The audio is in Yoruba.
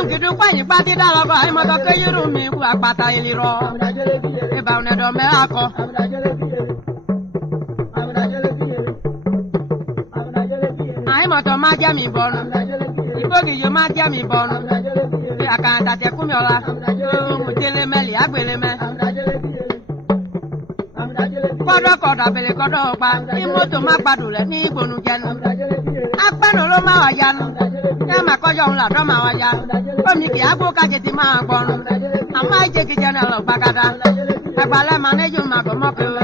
Ejong kidu kwani pati dalago ai moto ke yurumi ku akpata iliro. E ba une do me ako. Ai moto ma dia mi bonu. Ibogi yo ma dia mi bonu. Bi akanta te kumi ola. Mu tele meli agbele me. Kodo kodo abele kodo pa. Imoto ma gbadule ni igbonu jenu. Apanu lo ma wa yanu. Ya ma kojo nla do ma wa ya. Omi ki agbo ka je ti ma gbonu. Ama je ki jena lo bagada. Agbale maneju ma go mo pe o.